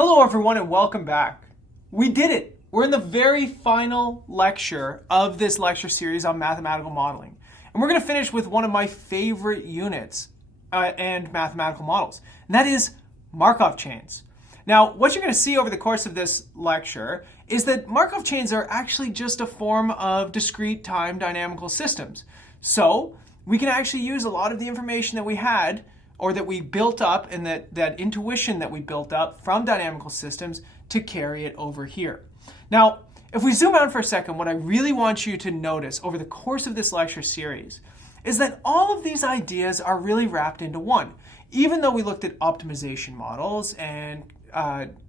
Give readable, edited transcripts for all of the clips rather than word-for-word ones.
Hello everyone and welcome back. We did it. We're in the very final lecture of this lecture series on mathematical modeling. And we're going to finish with one of my favorite units and mathematical models, and that is Markov chains. Now, what you're going to see over the course of this lecture is that Markov chains are actually just a form of discrete time dynamical systems. So we can actually use a lot of the information that we had or that we built up and that intuition that we built up from dynamical systems to carry it over here. Now, if we zoom out for a second, what I really want you to notice over the course of this lecture series is that all of these ideas are really wrapped into one. Even though we looked at optimization models and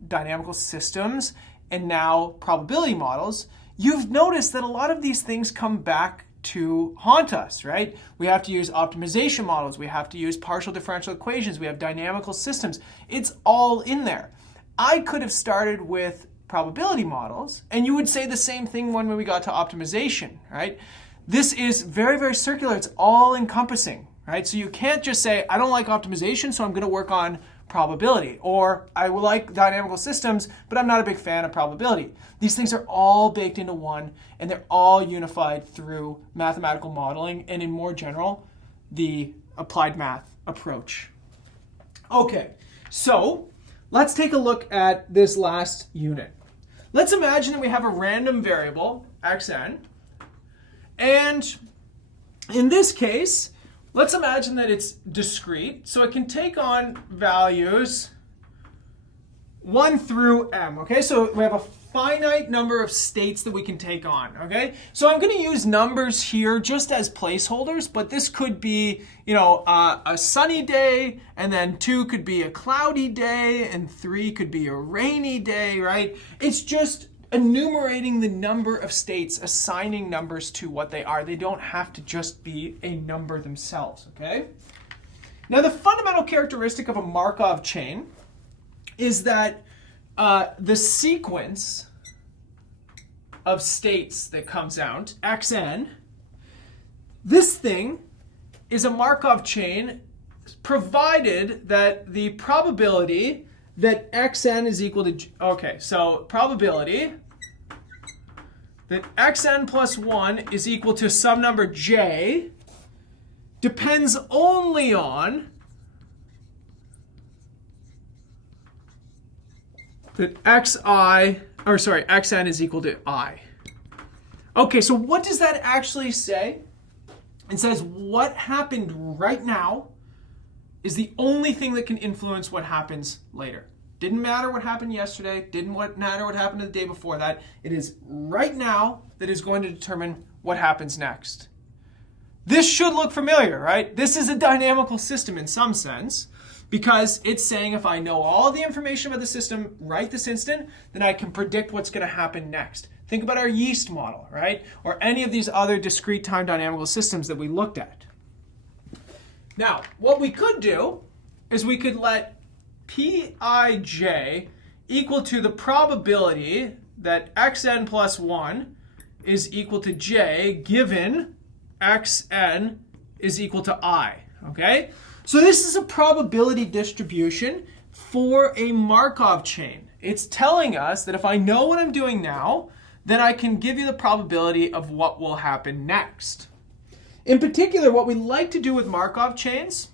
dynamical systems and now probability models, you've noticed that a lot of these things come back to haunt us, right? We have to use optimization models. We have to use partial differential equations. We have dynamical systems. It's all in there. I could have started with probability models, and you would say the same thing when we got to optimization, right? This is very, very circular. It's all encompassing, right? So you can't just say, I don't like optimization, so I'm going to work on probability, or I will like dynamical systems, but I'm not a big fan of probability. These things are all baked into one, and they're all unified through mathematical modeling and, in more general, the applied math approach. Okay, so let's take a look at this last unit. Let's imagine that we have a random variable, xn, and in this case, let's imagine that it's discrete, so it can take on values 1 through m, okay? So we have a finite number of states that we can take on, okay? So I'm going to use numbers here just as placeholders, but this could be, a sunny day, and then 2 could be a cloudy day, and 3 could be a rainy day, right? It's just enumerating the number of states, assigning numbers to what they are. They don't have to just be a number themselves, okay? Now, the fundamental characteristic of a Markov chain is that the sequence of states that comes out, xn, this thing is a Markov chain provided that the probability that xn is equal to, okay, so probability that xn plus 1 is equal to some number j depends only on that xn is equal to I. Okay, so what does that actually say? It says what happened right now is the only thing that can influence what happens later. Didn't matter what happened yesterday, didn't matter what happened the day before that. It is right now that is going to determine what happens next. This should look familiar, right? This is a dynamical system in some sense, because it's saying if I know all the information about the system right this instant, then I can predict what's going to happen next. Think about our yeast model, right? Or any of these other discrete time dynamical systems that we looked at. Now, what we could do is we could let Pij equal to the probability that xn plus 1 is equal to j given xn is equal to I, okay? So this is a probability distribution for a Markov chain. It's telling us that if I know what I'm doing now, then I can give you the probability of what will happen next. In particular, what we like to do with Markov chains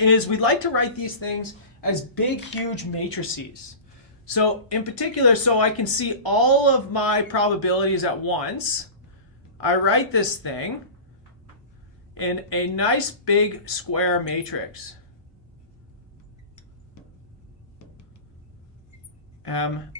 is we like to write these things as big, huge matrices. So in particular, so I can see all of my probabilities at once, I write this thing in a nice big square matrix. M.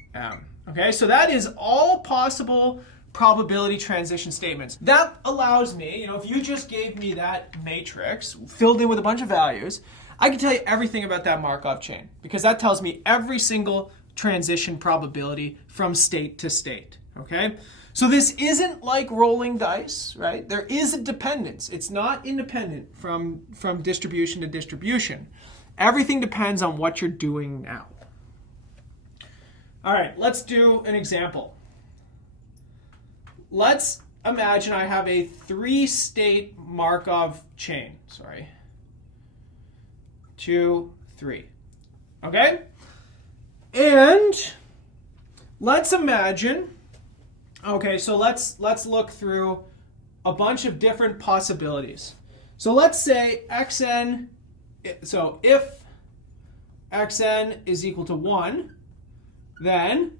Okay, so that is all possible probability transition statements. That allows me, if you just gave me that matrix filled in with a bunch of values, I can tell you everything about that Markov chain because that tells me every single transition probability from state to state, okay? So this isn't like rolling dice, right? There is a dependence. It's not independent from distribution to distribution. Everything depends on what you're doing now. All right, let's do an example. Let's imagine I have a 3-state Markov chain. 2, 3. Okay? And And let's imagine, okay, so let's look through a bunch of different possibilities. So let's say xn, so if xn is equal to 1, then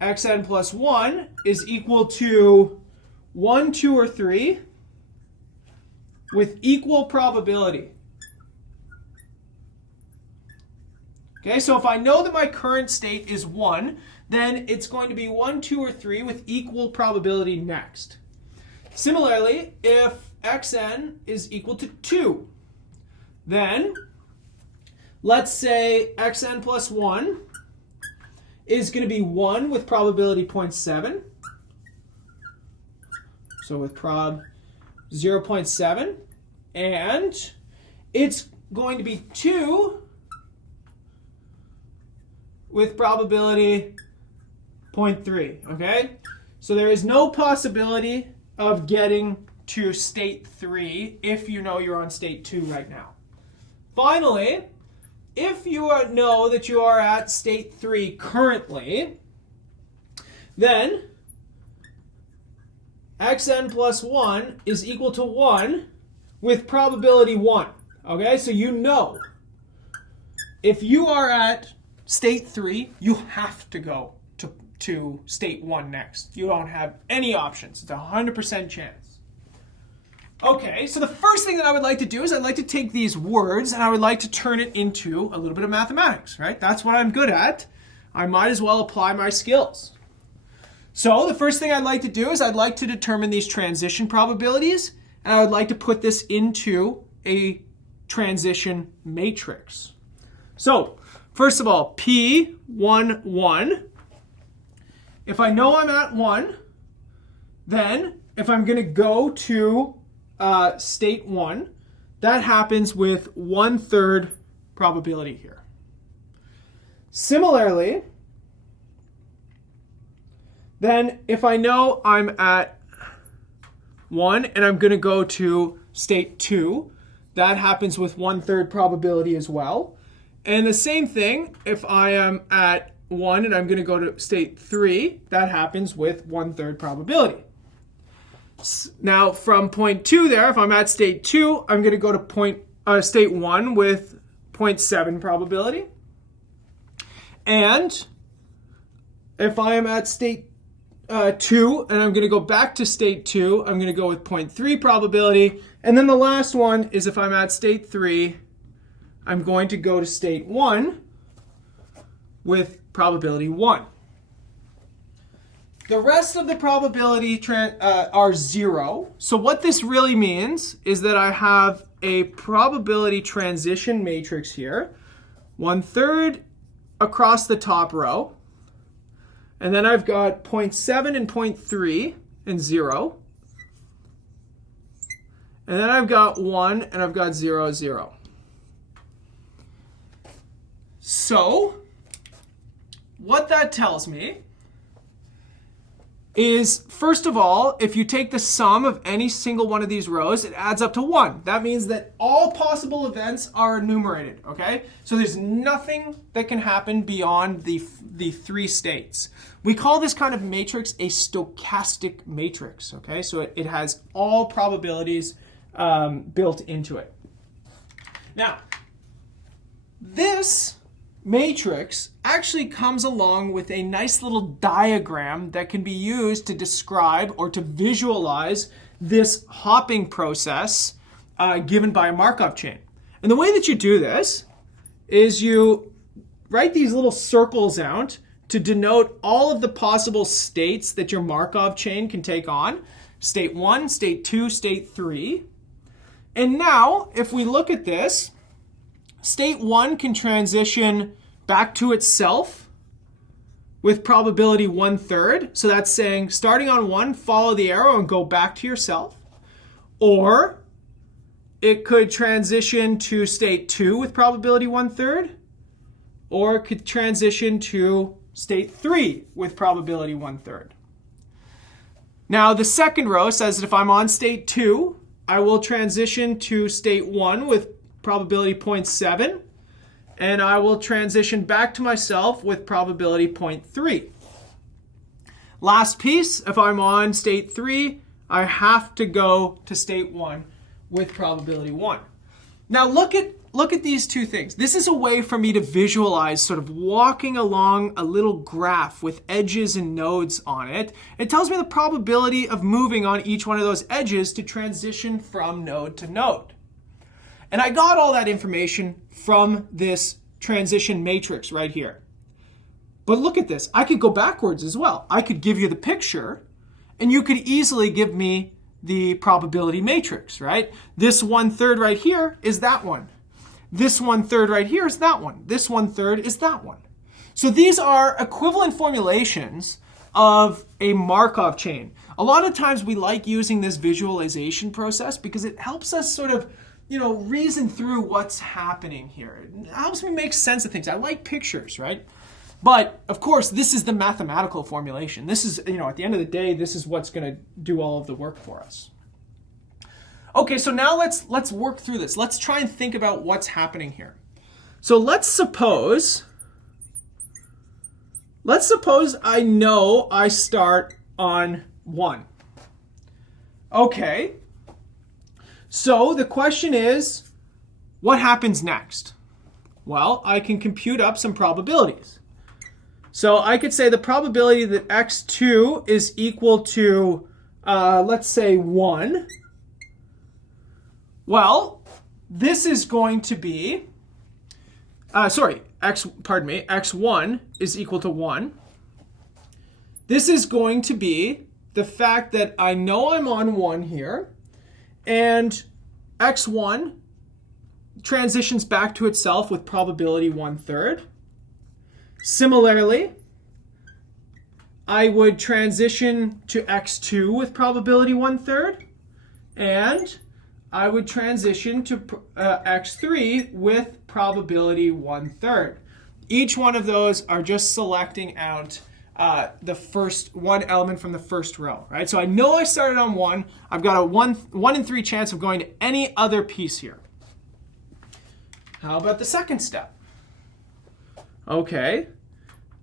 xn plus 1 is equal to 1, 2, or 3 with equal probability. Okay, so if I know that my current state is 1, then it's going to be 1, 2, or 3 with equal probability next. Similarly, if xn is equal to 2, then let's say xn plus 1 is going to be 1 with probability 0.7. So with prob 0.7. And it's going to be 2 with probability 0.3. Okay? So there is no possibility of getting to state 3 if you know you're on state 2 right now. Finally, if you know that you are at state 3 currently, then xn plus 1 is equal to 1 with probability 1. Okay, so you know if you are at state 3, you have to go to state 1 next. You don't have any options. It's a 100% chance. Okay, so the first thing that I would like to do is I'd like to take these words and I would like to turn it into a little bit of mathematics, right? That's what I'm good at. I might as well apply my skills. So the first thing I'd like to do is I'd like to determine these transition probabilities, and I would like to put this into a transition matrix. So first of all, P1, 1. If I know I'm at 1, then if I'm going to go to state 1, that happens with 1/3 probability here. Similarly, then if I know I'm at 1 and I'm going to go to state 2, that happens with 1/3 probability as well. And the same thing, if I am at 1 and I'm going to go to state 3, that happens with 1/3 probability. Now from point 2 there, if I'm at state 2, I'm going to go to state 1 with 0.7 probability. And if I am at state 2 and I'm going to go back to state 2, I'm going to go with 0.3 probability. And then the last one is if I'm at state 3, I'm going to go to state 1 with probability 1. The rest of the probability are 0. So what this really means is that I have a probability transition matrix here, 1/3 across the top row. And then I've got 0.7 and 0.3 and 0. And then I've got 1 and I've got 0, 0. So what that tells me is, first of all, if you take the sum of any single one of these rows, it adds up to 1. That means that all possible events are enumerated, okay? So there's nothing that can happen beyond the 3 states. We call this kind of matrix a stochastic matrix, okay? So it has all probabilities built into it. Now, this matrix actually comes along with a nice little diagram that can be used to describe or to visualize this hopping process given by a Markov chain. And the way that you do this is you write these little circles out to denote all of the possible states that your Markov chain can take on. State 1, state 2, state 3. And now, if we look at this, state 1 can transition back to itself with probability 1/3. So that's saying starting on 1, follow the arrow and go back to yourself. Or it could transition to state 2 with probability 1/3. Or it could transition to state 3 with probability 1/3. Now the second row says that if I'm on state 2, I will transition to state 1 with probability 0.7. and I will transition back to myself with probability 0.3. Last piece, if I'm on state 3, I have to go to state 1 with probability 1. Now look at these two things. This is a way for me to visualize sort of walking along a little graph with edges and nodes on it. It tells me the probability of moving on each one of those edges to transition from node to node. And I got all that information from this transition matrix right here. But look at this. I could go backwards as well. I could give you the picture, and you could easily give me the probability matrix, right? This 1/3 right here is that one. This 1/3 right here is that one. This 1/3 is that one. So these are equivalent formulations of a Markov chain. A lot of times we like using this visualization process because it helps us sort of, reason through what's happening here. It helps me make sense of things. I like pictures, right? But of course, this is the mathematical formulation. This is, at the end of the day, this is what's going to do all of the work for us. Okay, so now let's work through this. Let's try and think about what's happening here. So let's suppose I know I start on 1. Okay. So the question is, what happens next? Well, I can compute up some probabilities. So I could say the probability that x2 is equal to, let's say, 1. Well, this is going to be, x1 is equal to 1. This is going to be the fact that I know I'm on 1 here, and x1 transitions back to itself with probability 1/3. Similarly, I would transition to x2 with probability 1/3, and I would transition to x3 with probability 1/3. Each one of those are just selecting out the first one element from the first row, right? So I know I started on 1. I've got a 1 in 3 chance of going to any other piece here. How about the second step? Okay,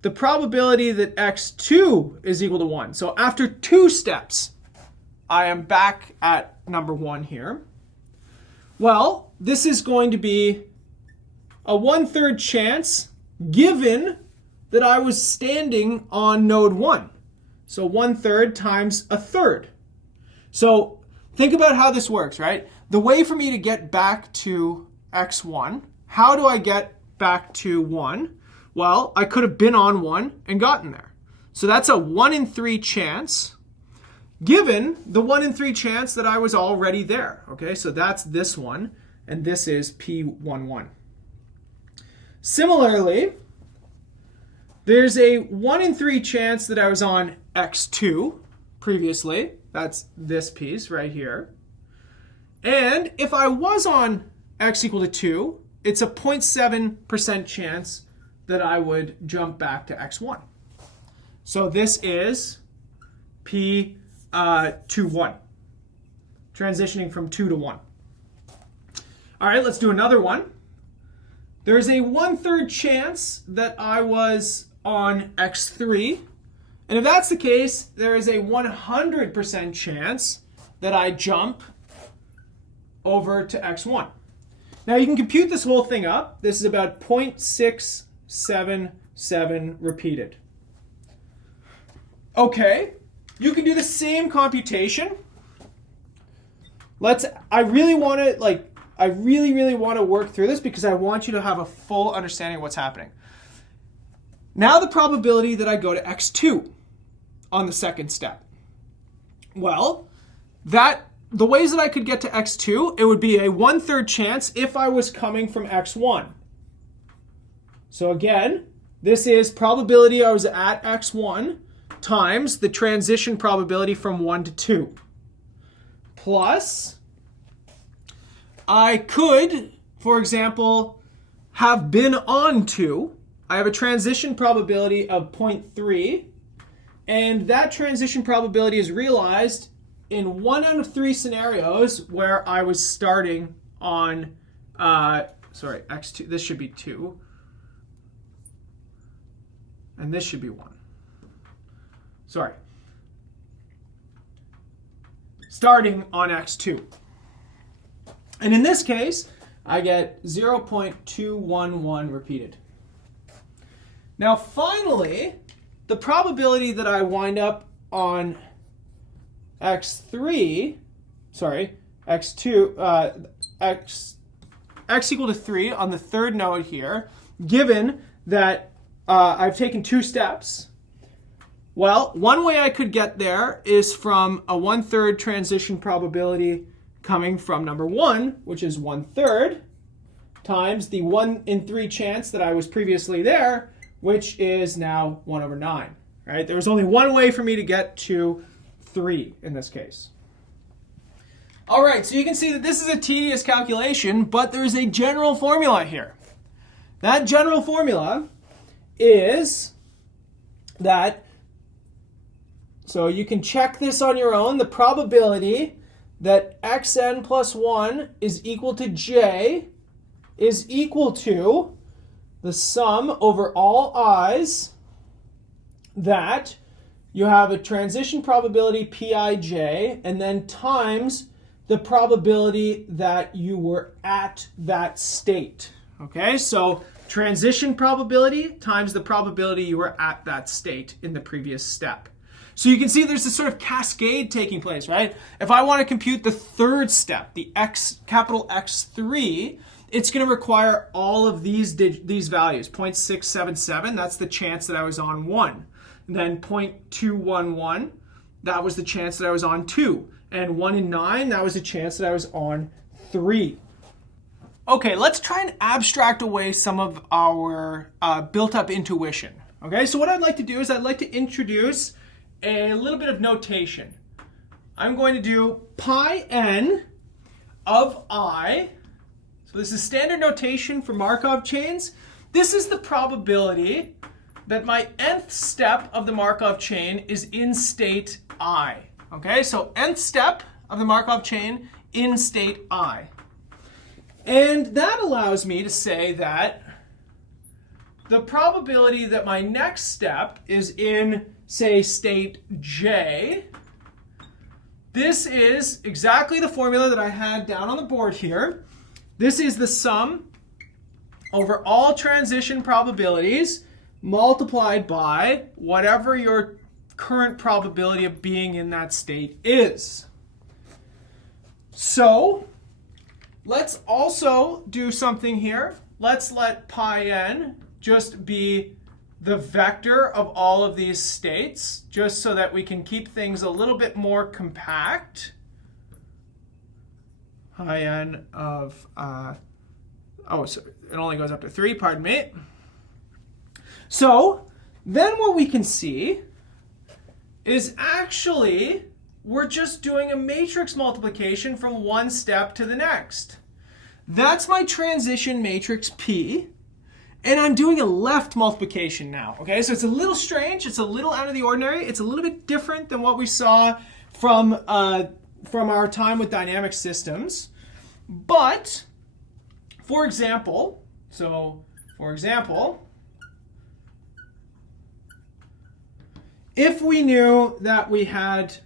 the probability that x2 is equal to 1. So after 2 steps, I am back at number 1 here. Well, this is going to be a 1/3 chance given that I was standing on node 1. So 1/3 times 1/3. So think about how this works, right? The way for me to get back to x1, how do I get back to 1? Well, I could have been on 1 and gotten there. So that's a 1 in 3 chance, given the 1 in 3 chance that I was already there. Okay, so that's this one, and this is P11. Similarly, there's a 1 in 3 chance that I was on x2 previously. That's this piece right here. And if I was on x equal to 2, it's a 0.7% chance that I would jump back to x1. So this is P21, transitioning from 2 to 1. All right, let's do another one. There's a 1/3 chance that I was on x3. And if that's the case, there is a 100% chance that I jump over to x1. Now you can compute this whole thing up. This is about 0.677 repeated. Okay, you can do the same computation. I really want to work through this because I want you to have a full understanding of what's happening. Now the probability that I go to x2 on the second step. Well, the ways that I could get to x2, it would be a 1/3 chance if I was coming from x1. So again, this is probability I was at x1 times the transition probability from 1 to 2. Plus, I could, for example, have been on 2. I have a transition probability of 0.3, and that transition probability is realized in 1 out of 3 scenarios where I was starting on sorry, x2, this should be 2. And this should be 1. Sorry. Starting on x2. And in this case, I get 0.211 repeated. Now finally, the probability that I wind up on x2, x equal to 3 on the third node here, given that I've taken 2 steps. Well, one way I could get there is from a 1/3 transition probability coming from number 1, which is 1/3, times the 1 in 3 chance that I was previously there, which is now 1/9. Right? There's only one way for me to get to 3 in this case. All right, so you can see that this is a tedious calculation, but there is a general formula here. That general formula is that, so you can check this on your own, the probability that xn plus 1 is equal to j is equal to the sum over all i's that you have a transition probability Pij and then times the probability that you were at that state. Okay, so transition probability times the probability you were at that state in the previous step. So you can see there's this sort of cascade taking place, right? If I want to compute the third step, the capital X3, it's going to require all of these values. 0.677, that's the chance that I was on 1. And then 0.211, that was the chance that I was on 2. And 1 in 9, that was the chance that I was on 3. Okay, let's try and abstract away some of our built-up intuition. Okay, so what I'd like to do is I'd like to introduce a little bit of notation. I'm going to do pi n of I. So this is standard notation for Markov chains. This is the probability that my nth step of the Markov chain is in state I. Okay, so nth step of the Markov chain in state I. And that allows me to say that the probability that my next step is in, say, state J, this is exactly the formula that I had down on the board here. This is the sum over all transition probabilities multiplied by whatever your current probability of being in that state is. So let's also do something here. Let's let pi n just be the vector of all of these states, just so that we can keep things a little bit more compact. Pi n of, so it only goes up to 3, pardon me. So then what we can see is actually we're just doing a matrix multiplication from one step to the next. That's my transition matrix P. And I'm doing a left multiplication now. Okay, so it's a little strange. It's a little out of the ordinary. It's a little bit different than what we saw from our time with dynamic systems. But, for example, if we knew that we had,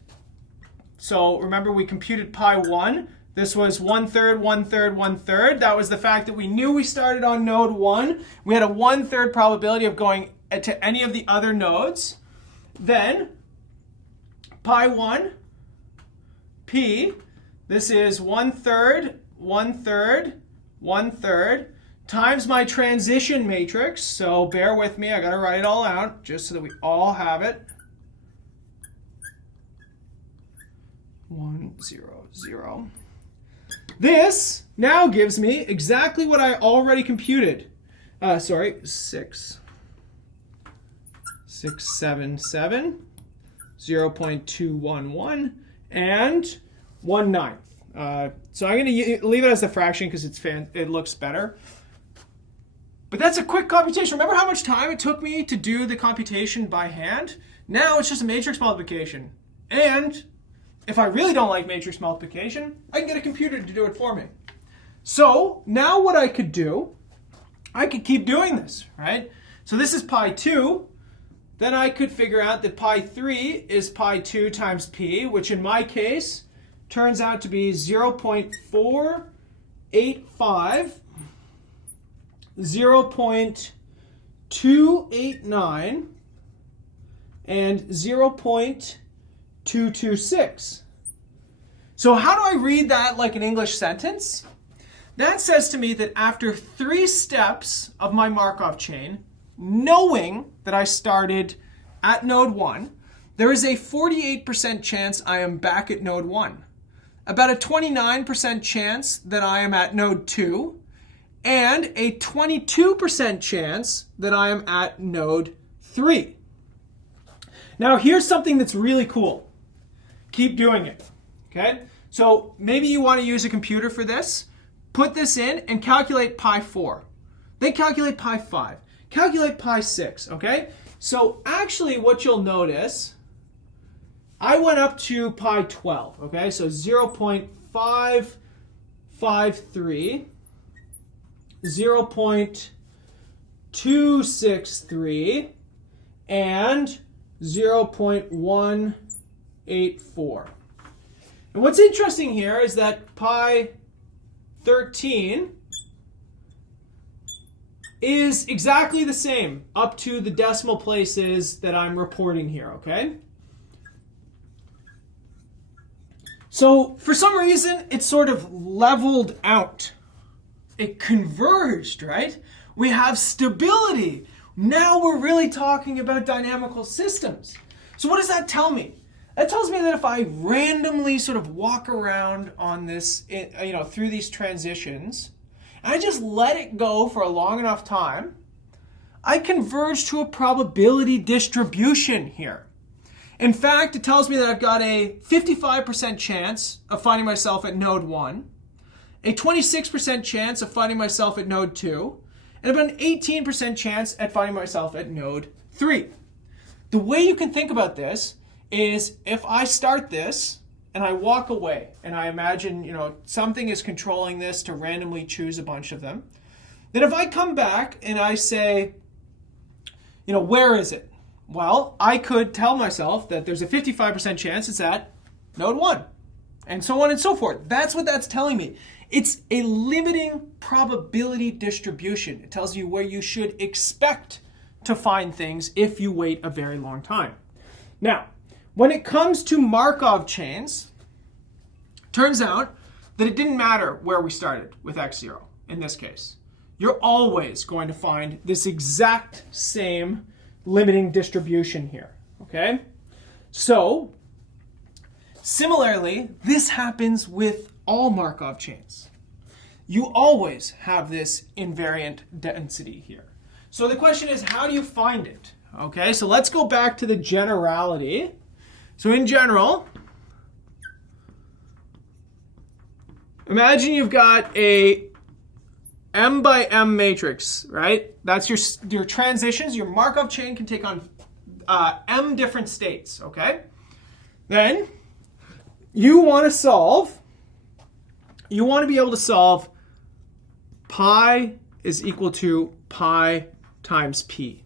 so remember we computed pi 1. This was 1/3, 1/3, 1/3. That was the fact that we knew we started on node 1. We had a 1/3 probability of going to any of the other nodes. Then pi 1, p, this is 1/3, 1/3, 1/3, times my transition matrix. So bear with me, I got to write it all out just so that we all have it. 1, 0, 0. This now gives me exactly what I already computed. 677, 0.211, and 1/9. So I'm going to leave it as the fraction because it looks better. But that's a quick computation. Remember how much time it took me to do the computation by hand? Now it's just a matrix multiplication. And if I really don't like matrix multiplication, I can get a computer to do it for me. So now what I could do, I could keep doing this, right? So this is pi 2. Then I could figure out that pi 3 is pi 2 times p, which in my case turns out to be 0.485, 0.289, and 0.226. So how do I read that like an English sentence? That says to me that after 3 steps of my Markov chain, knowing that I started at node 1, there is a 48% chance I am back at node 1, about a 29% chance that I am at node 2, and a 22% chance that I am at node 3. Now here's something that's really cool. Keep doing it, okay? So maybe you want to use a computer for this. Put this in and calculate pi 4. Then calculate pi 5. Calculate pi 6, okay? So actually what you'll notice, I went up to pi 12, okay? So 0.553, 0.263, and 0.184. And what's interesting here is that pi 13 is exactly the same up to the decimal places that I'm reporting here, okay? So for some reason, it sort of leveled out. It converged, right? We have stability. Now we're really talking about dynamical systems. So what does that tell me? That tells me that if I randomly sort of walk around on this, through these transitions, and I just let it go for a long enough time, I converge to a probability distribution here. In fact, it tells me that I've got a 55% chance of finding myself at node 1, a 26% chance of finding myself at node 2, and about an 18% chance at finding myself at node 3. The way you can think about this is if I start this and I walk away and I imagine, something is controlling this to randomly choose a bunch of them, then if I come back and I say, where is it? Well, I could tell myself that there's a 55% chance it's at node 1, and so on and so forth. That's what that's telling me. It's a limiting probability distribution. It tells you where you should expect to find things if you wait a very long time. Now, when it comes to Markov chains, turns out that it didn't matter where we started with x0 in this case. You're always going to find this exact same limiting distribution here, okay? So, similarly, this happens with all Markov chains. You always have this invariant density here. So the question is, how do you find it? Okay, so let's go back to the generality. So in general, imagine you've got a M by M matrix, right? That's your transitions. Your Markov chain can take on M different states, okay? Then you want to be able to solve pi is equal to pi times p.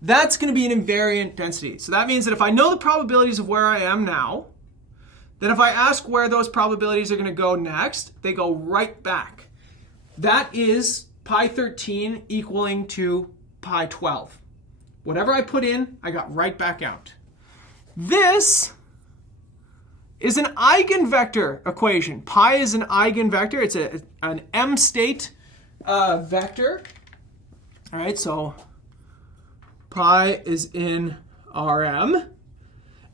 That's going to be an invariant density. So that means that if I know the probabilities of where I am now, then if I ask where those probabilities are going to go next, they go right back. That is pi 13 equaling to pi 12. Whatever I put in, I got right back out. This is an eigenvector equation. Pi is an eigenvector. It's an M state vector. All right, so pi is in Rm.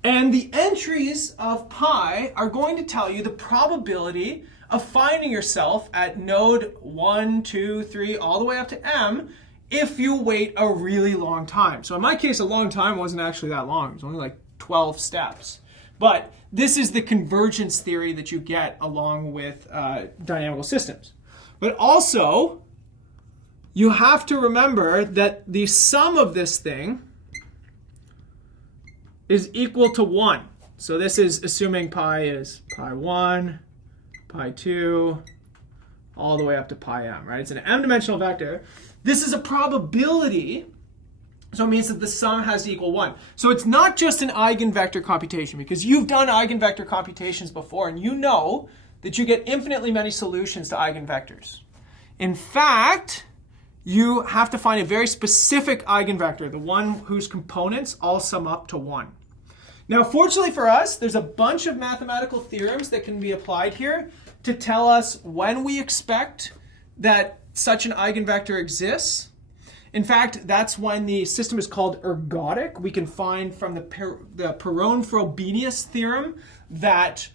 And the entries of pi are going to tell you the probability of finding yourself at node 1, 2, 3, all the way up to M if you wait a really long time. So in my case, a long time wasn't actually that long. It was only like 12 steps. But this is the convergence theory that you get along with dynamical systems. But also, you have to remember that the sum of this thing is equal to 1. So this is assuming pi is pi 1, pi 2, all the way up to pi m, right? It's an m-dimensional vector. This is a probability, so it means that the sum has to equal 1. So it's not just an eigenvector computation, because you've done eigenvector computations before, and you know that you get infinitely many solutions to eigenvectors. In fact, you have to find a very specific eigenvector, the one whose components all sum up to 1. Now, fortunately for us, there's a bunch of mathematical theorems that can be applied here to tell us when we expect that such an eigenvector exists. In fact, that's when the system is called ergodic. We can find from the Perron-Frobenius theorem that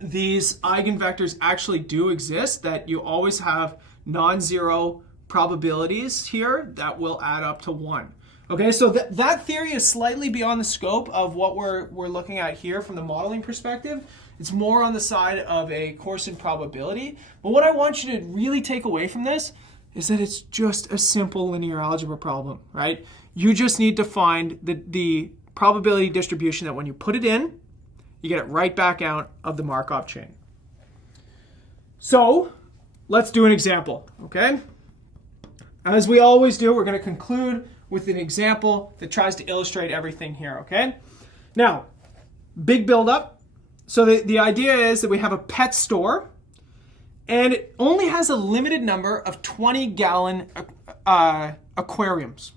these eigenvectors actually do exist, that you always have non-zero probabilities here that will add up to 1. Okay, so that theory is slightly beyond the scope of what we're looking at here from the modeling perspective. It's more on the side of a course in probability. But what I want you to really take away from this is that it's just a simple linear algebra problem, right? You just need to find the probability distribution that when you put it in, you get it right back out of the Markov chain. So let's do an example, okay? As we always do, we're going to conclude with an example that tries to illustrate everything here, okay? Now, big buildup. So the idea is that we have a pet store, and it only has a limited number of 20-gallon aquariums.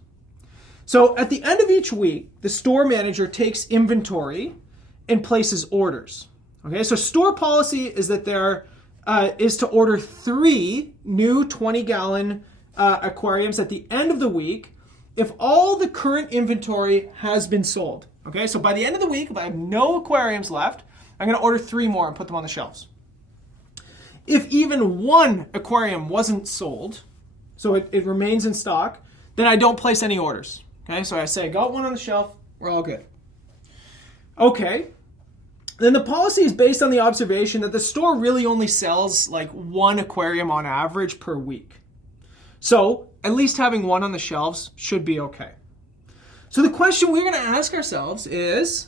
So at the end of each week, the store manager takes inventory and places orders. Okay, so store policy is that there is to order 3 new 20-gallon aquariums at the end of the week if all the current inventory has been sold. Okay, so by the end of the week, if I have no aquariums left, I'm going to order 3 more and put them on the shelves. If even 1 aquarium wasn't sold, so it remains in stock, then I don't place any orders. Okay, so I say, got 1 on the shelf, we're all good. Okay, then the policy is based on the observation that the store really only sells like 1 aquarium on average per week. So at least having 1 on the shelves should be okay. So the question we're going to ask ourselves is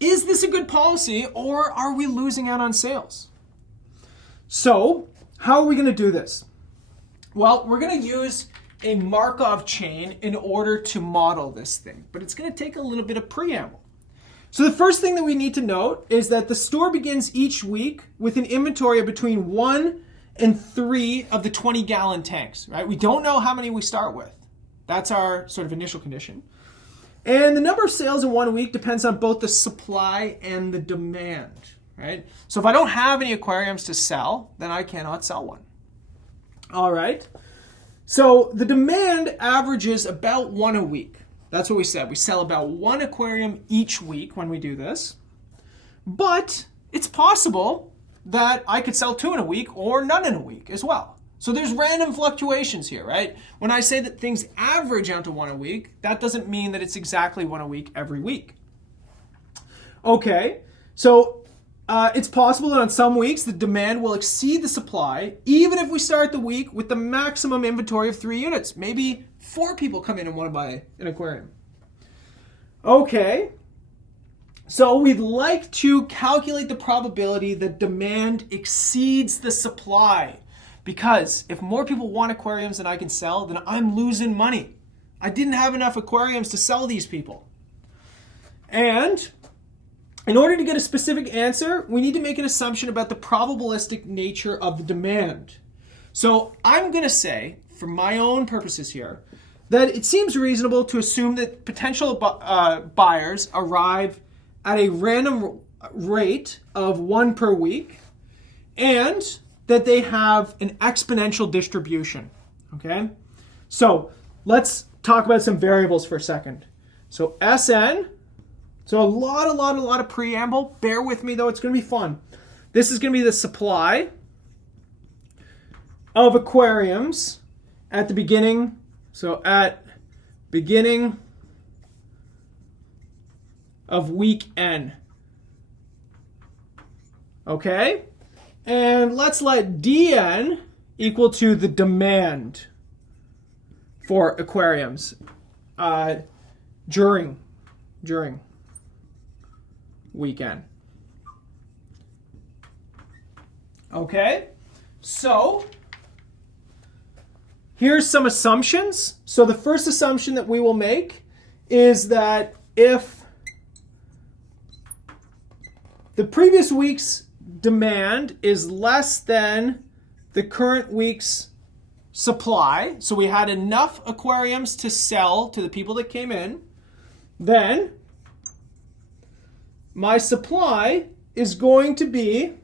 this a good policy, or are we losing out on sales? So how are we going to do this? Well, we're going to use a Markov chain in order to model this thing, but it's going to take a little bit of preamble. So the first thing that we need to note is that the store begins each week with an inventory of between 1 and 3 of the 20-gallon tanks, right? We don't know how many we start with. That's our sort of initial condition. And the number of sales in 1 week depends on both the supply and the demand, right? So if I don't have any aquariums to sell, then I cannot sell one. All right. So the demand averages about 1 a week. That's what we said. We sell about 1 aquarium each week when we do this. But it's possible that I could sell 2 in a week or none in a week as well. So there's random fluctuations here, right? When I say that things average out to 1 a week, that doesn't mean that it's exactly 1 a week every week. Okay, so it's possible that on some weeks the demand will exceed the supply, even if we start the week with the maximum inventory of 3 units. Maybe 4 people come in and want to buy an aquarium. Okay, so we'd like to calculate the probability that demand exceeds the supply. Because if more people want aquariums than I can sell, then I'm losing money. I didn't have enough aquariums to sell these people. And in order to get a specific answer, we need to make an assumption about the probabilistic nature of the demand. So I'm going to say, for my own purposes here, that it seems reasonable to assume that potential buyers arrive at a random rate of 1 per week, and that they have an exponential distribution, okay? So let's talk about some variables for a second. So Sn, so a lot of preamble. Bear with me though, it's gonna be fun. This is gonna be the supply of aquariums at the beginning. So at beginning of week N, okay? And let's let Dn equal to the demand for aquariums during weekend. Okay, So here's some assumptions. So the first assumption that we will make is that if the previous week's demand is less than the current week's supply, so we had enough aquariums to sell to the people that came in, then my supply is going to be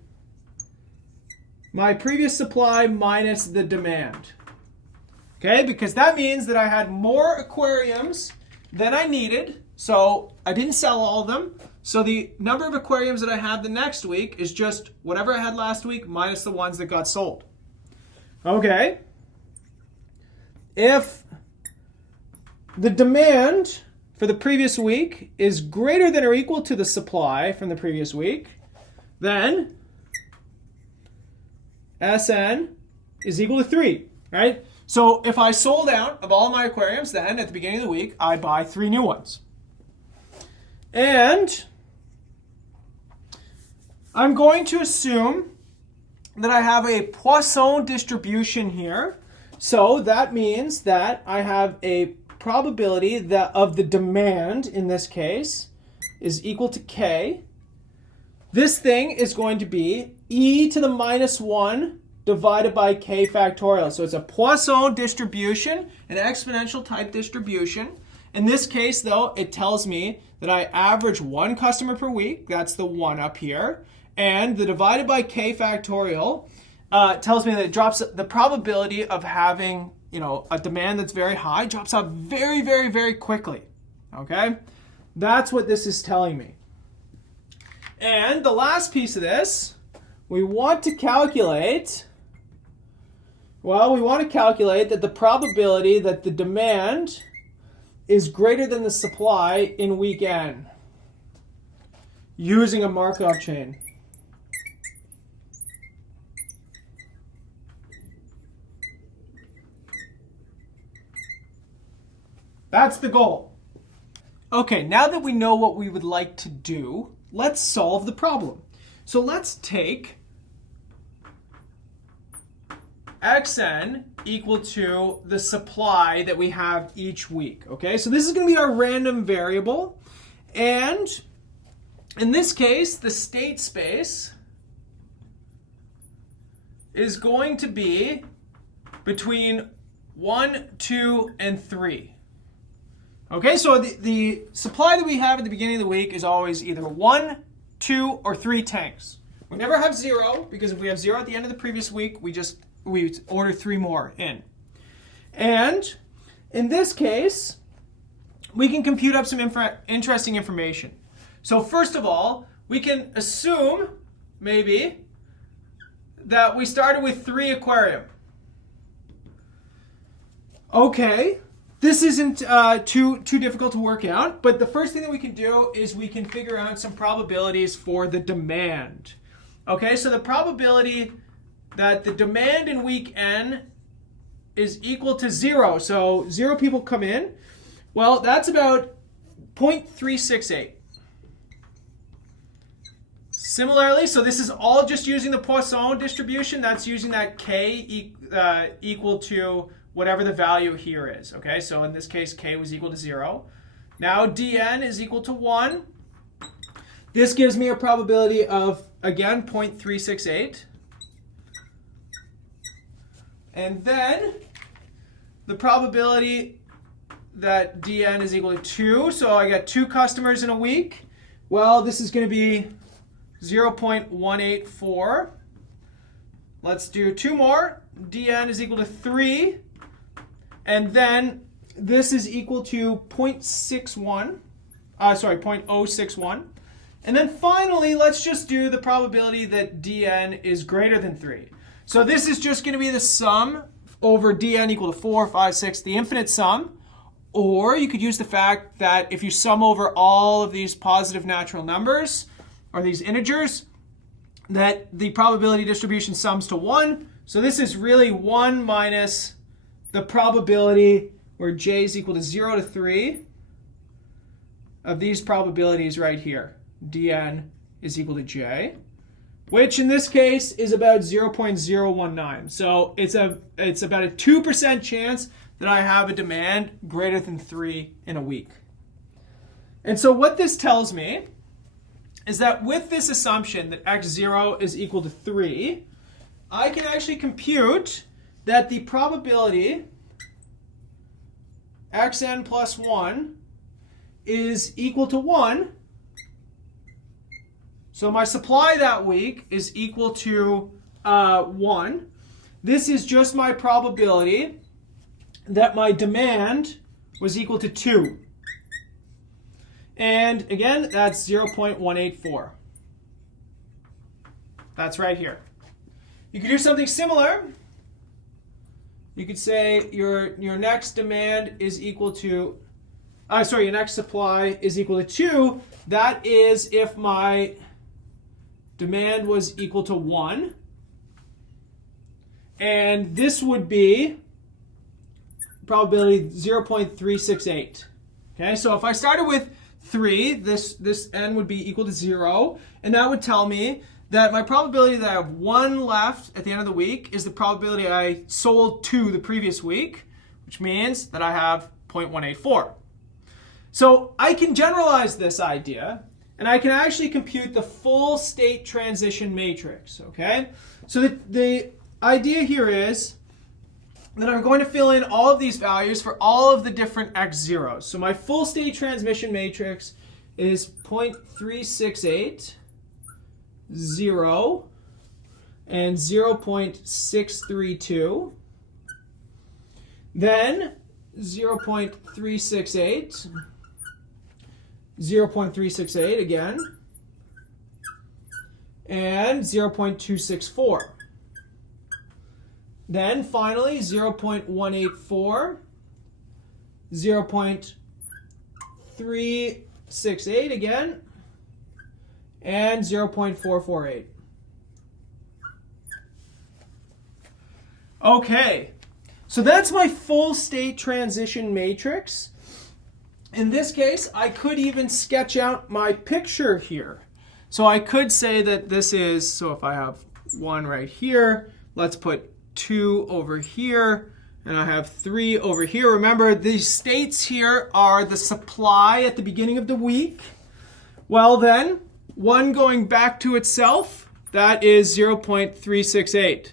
my previous supply minus the demand. Okay, because that means that I had more aquariums than I needed, so I didn't sell all of them. So the number of aquariums that I have the next week is just whatever I had last week minus the ones that got sold. Okay. If the demand for the previous week is greater than or equal to the supply from the previous week, then Sn is equal to 3, right? So if I sold out of all my aquariums, then at the beginning of the week, I buy 3 new ones. And I'm going to assume that I have a Poisson distribution here. So that means that I have a probability that of the demand, in this case, is equal to k. This thing is going to be e to the minus 1 divided by k factorial. So it's a Poisson distribution, an exponential type distribution. In this case, though, it tells me that I average 1 customer per week. That's the 1 up here. And the divided by k factorial tells me that it drops the probability of having, a demand that's very high drops out very, very, very quickly. Okay? That's what this is telling me. And the last piece of this, we want to calculate that the probability that the demand is greater than the supply in week n using a Markov chain. That's the goal. Okay, now that we know what we would like to do, let's solve the problem. So let's take xn equal to the supply that we have each week. Okay, so this is going to be our random variable. And in this case, the state space is going to be between 1, 2, and 3. Okay, so the supply that we have at the beginning of the week is always either 1, 2, or 3 tanks. We never have 0, because if we have 0 at the end of the previous week, we order 3 more in. And in this case, we can compute up some interesting information. So first of all, we can assume, maybe, that we started with 3 aquarium. Okay. This isn't too difficult to work out, but the first thing that we can do is we can figure out some probabilities for the demand. Okay, so the probability that the demand in week n is equal to 0, so 0 people come in, well, that's about 0.368. Similarly, so this is all just using the Poisson distribution. That's using that k equal to whatever the value here is. Okay, so in this case, k was equal to 0. Now dn is equal to 1. This gives me a probability of, again, 0.368. And then the probability that dn is equal to 2. So I got 2 customers in a week. Well, this is going to be 0.184. Let's do 2 more. dn is equal to 3. And then this is equal to 0.61. 0.061. And then finally, let's just do the probability that dn is greater than 3. So this is just going to be the sum over dn equal to 4, 5, 6, the infinite sum. Or you could use the fact that if you sum over all of these positive natural numbers, or these integers, that the probability distribution sums to 1. So this is really 1 minus the probability where j is equal to 0 to 3 of these probabilities right here. dn is equal to j. which in this case is about 0.019. So it's about a 2% chance that I have a demand greater than 3 in a week. And so what this tells me is that with this assumption that x0 is equal to 3, I can actually compute that the probability xn plus 1 is equal to 1. So my supply that week is equal to 1. This is just my probability that my demand was equal to 2. And again, that's 0.184. That's right here. You could do something similar. You could say your next demand is equal to, your next supply is equal to 2. That is if my demand was equal to 1. And this would be probability 0.368. Okay, so if I started with 3, this n would be equal to 0, and that would tell me that my probability that I have 1 left at the end of the week is the probability I sold 2 the previous week, which means that I have 0.184. So I can generalize this idea, and I can actually compute the full state transition matrix, okay? So the idea here is that I'm going to fill in all of these values for all of the different x0s. So my full state transmission matrix is 0.368, 0, and 0.632. Then 0.368, 0.368 again, and 0.264. Then finally 0.184, 0.368 again, and 0.448. Okay, so that's my full state transition matrix. In this case, I could even sketch out my picture here. So I could say that this is, so if I have 1 right here, let's put 2 over here, and I have 3 over here. Remember, these states here are the supply at the beginning of the week. Well then, 1 going back to itself, that is 0.368.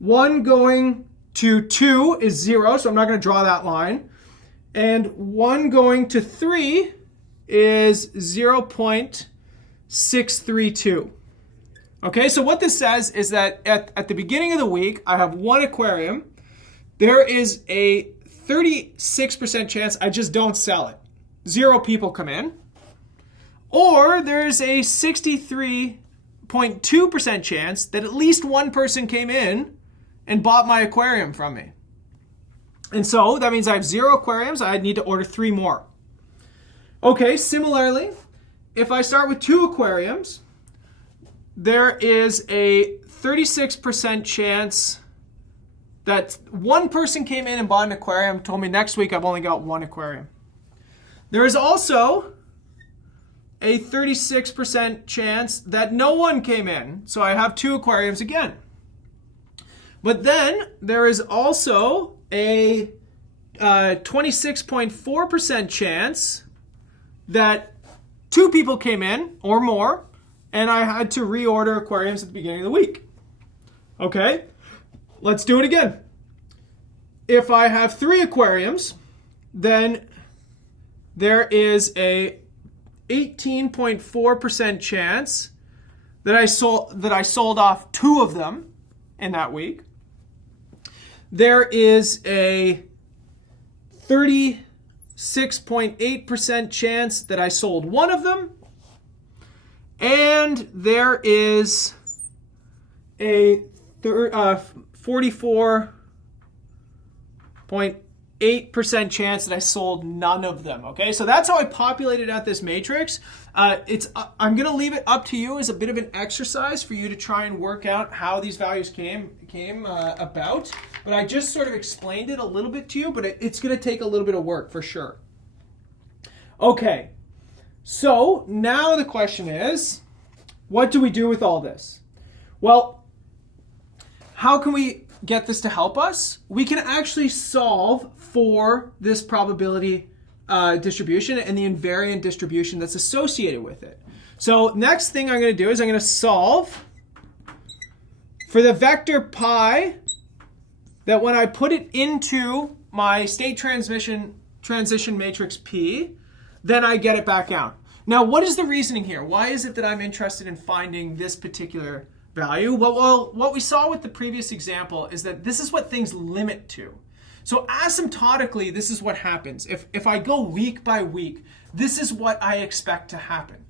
1 going to 2 is 0, so I'm not going to draw that line. And 1 going to 3 is 0.632. Okay, so what this says is that at the beginning of the week, I have 1 aquarium. There is a 36% chance I just don't sell it. 0 people come in. Or there's a 63.2% chance that at least 1 person came in and bought my aquarium from me. And so that means I have 0 aquariums. I need to order 3 more. Okay, similarly, if I start with 2 aquariums, there is a 36% chance that 1 person came in and bought an aquarium, told me next week I've only got 1 aquarium. There is also a 36% chance that no one came in, so I have 2 aquariums again. But then there is also a 26.4% chance that 2 people came in or more, and I had to reorder aquariums at the beginning of the week. Okay, let's do it again. If I have 3 aquariums, then there is a 18.4% chance that I sold off 2 of them in that week. There is a 36.8% chance that I sold 1 of them. And there is a 44.8% chance that I sold none of them. Okay, so that's how I populated out this matrix. I'm going to leave it up to you as a bit of an exercise for you to try and work out how these values came about. But I just sort of explained it a little bit to you, but it's going to take a little bit of work for sure. Okay, so now the question is, what do we do with all this? Well, how can we get this to help us? We can actually solve for this probability distribution and the invariant distribution that's associated with it. So next thing I'm going to do is I'm going to solve for the vector pi that when I put it into my state transition matrix P, then I get it back out. Now, what is the reasoning here? Why is it that I'm interested in finding this particular value? Well, what we saw with the previous example is that this is what things limit to. So asymptotically, this is what happens. If I go week by week, this is what I expect to happen.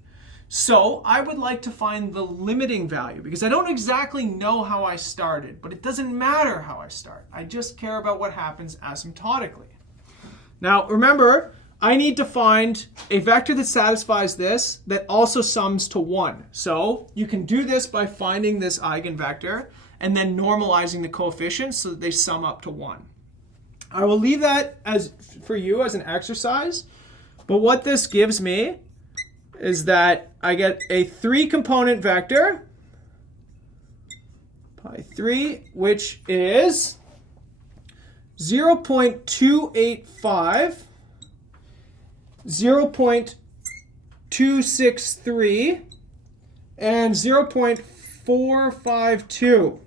So I would like to find the limiting value because I don't exactly know how I started, but it doesn't matter how I start. I just care about what happens asymptotically. Now, remember, I need to find a vector that satisfies this that also sums to 1. So you can do this by finding this eigenvector and then normalizing the coefficients so that they sum up to 1. I will leave that for you as an exercise, but what this gives me is that I get a 3-component vector, pi 3, which is 0.285, 0.263, and 0.452.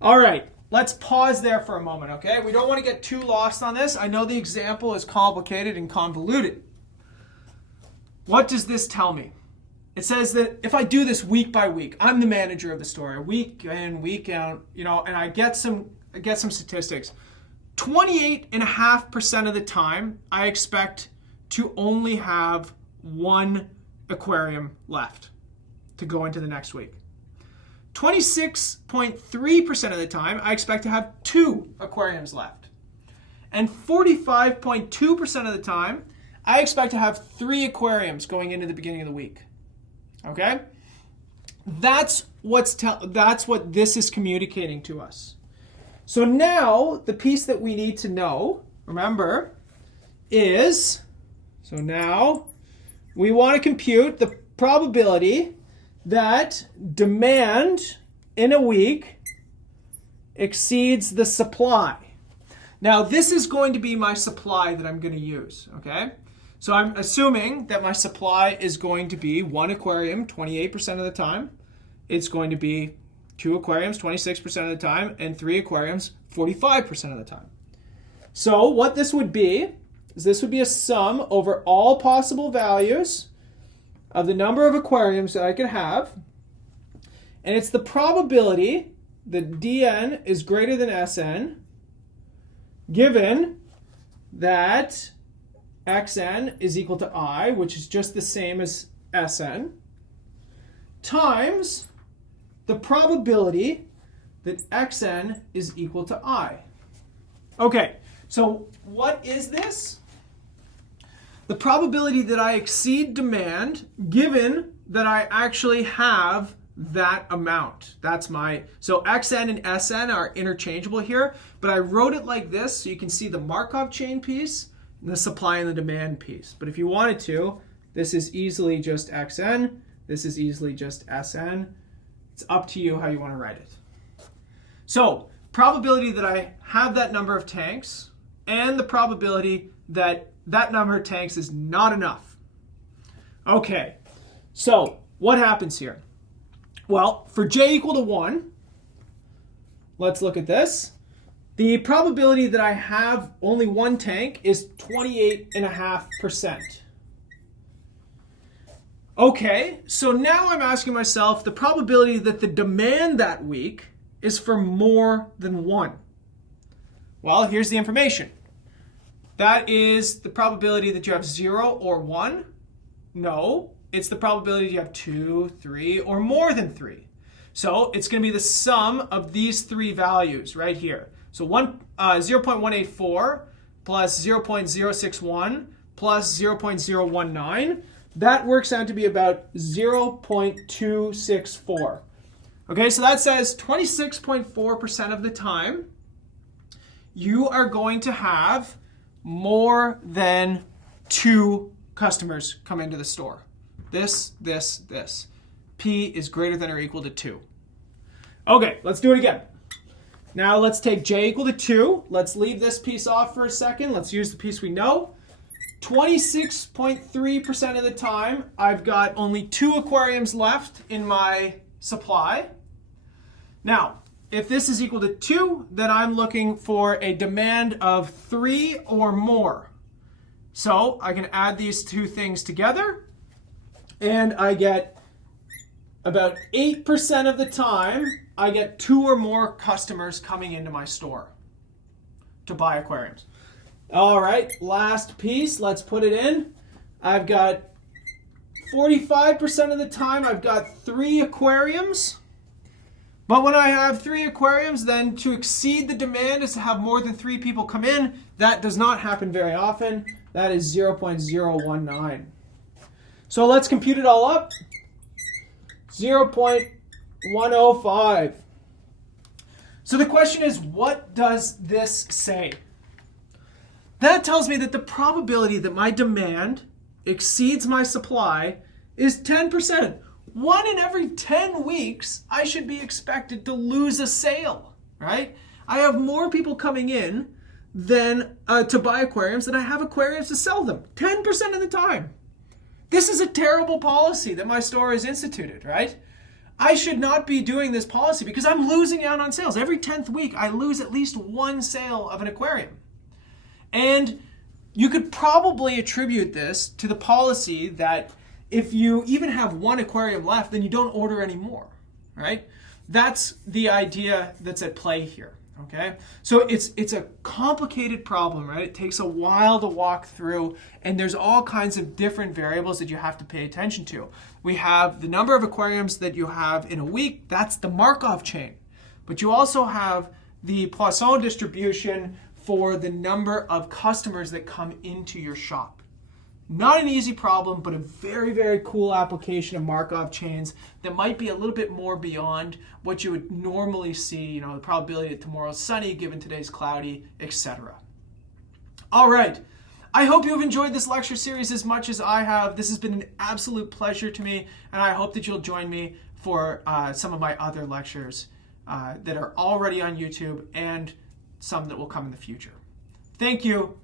All right, let's pause there for a moment, okay? We don't want to get too lost on this. I know the example is complicated and convoluted. What does this tell me? It says that if I do this week by week, I'm the manager of the store, week in, week out, and I get some statistics. 28.5% of the time, I expect to only have 1 aquarium left to go into the next week. 26.3% of the time, I expect to have 2 aquariums left. And 45.2% of the time, I expect to have 3 aquariums going into the beginning of the week. Okay? That's what this is communicating to us. So now the piece that we need to know, remember, is, so now we want to compute the probability that demand in a week exceeds the supply. Now this is going to be my supply that I'm going to use, okay? So I'm assuming that my supply is going to be 1 aquarium 28% of the time. It's going to be 2 aquariums 26% of the time, and 3 aquariums 45% of the time. So what this would be is this would be a sum over all possible values of the number of aquariums that I could have. And it's the probability that dn is greater than Sn given that xn is equal to I, which is just the same as Sn, times the probability that xn is equal to I. Okay, so what is this? The probability that I exceed demand given that I actually have that amount. That's so xn and Sn are interchangeable here, but I wrote it like this so you can see the Markov chain piece and the supply and the demand piece. But if you wanted to, this is easily just xn, this is easily just Sn. It's up to you how you want to write it. So, probability that I have that number of tanks and the probability that that number of tanks is not enough. Okay, so what happens here? Well, for j equal to 1, let's look at this. The probability that I have only 1 tank is 28.5%. Okay, so now I'm asking myself the probability that the demand that week is for more than 1. Well, here's the information. That is the probability that you have 0 or 1. No, it's the probability you have 2, 3, or more than 3. So it's going to be the sum of these 3 values right here. So 0.184 plus 0.061 plus 0.019. That works out to be about 0.264. Okay, so that says 26.4% of the time, you are going to have more than 2 customers come into the store. This. P is greater than or equal to 2. Okay, let's do it again. Now let's take J equal to 2. Let's leave this piece off for a second. Let's use the piece we know. 26.3% of the time, I've got only 2 aquariums left in my supply. Now, if this is equal to 2, then I'm looking for a demand of 3 or more. So I can add these two things together, and I get about 8% of the time, I get 2 or more customers coming into my store to buy aquariums. All right, last piece, let's put it in. I've got 45% of the time, I've got 3 aquariums. But when I have 3 aquariums, then to exceed the demand is to have more than 3 people come in. That does not happen very often. That is 0.019. So let's compute it all up. 0.105. So the question is, what does this say? That tells me that the probability that my demand exceeds my supply is 10%. 1 in every 10 weeks, I should be expected to lose a sale, right? I have more people coming in than to buy aquariums than I have aquariums to sell them. 10% of the time. This is a terrible policy that my store has instituted, right? I should not be doing this policy because I'm losing out on sales. Every 10th week, I lose at least 1 sale of an aquarium. And you could probably attribute this to the policy that if you even have 1 aquarium left, then you don't order any more, right? That's the idea that's at play here, okay? So it's a complicated problem, right? It takes a while to walk through, and there's all kinds of different variables that you have to pay attention to. We have the number of aquariums that you have in a week. That's the Markov chain. But you also have the Poisson distribution for the number of customers that come into your shop. Not an easy problem, but a very, very cool application of Markov chains that might be a little bit more beyond what you would normally see, the probability that tomorrow's sunny given today's cloudy, etc. All right. I hope you've enjoyed this lecture series as much as I have. This has been an absolute pleasure to me, and I hope that you'll join me for some of my other lectures that are already on YouTube and some that will come in the future. Thank you.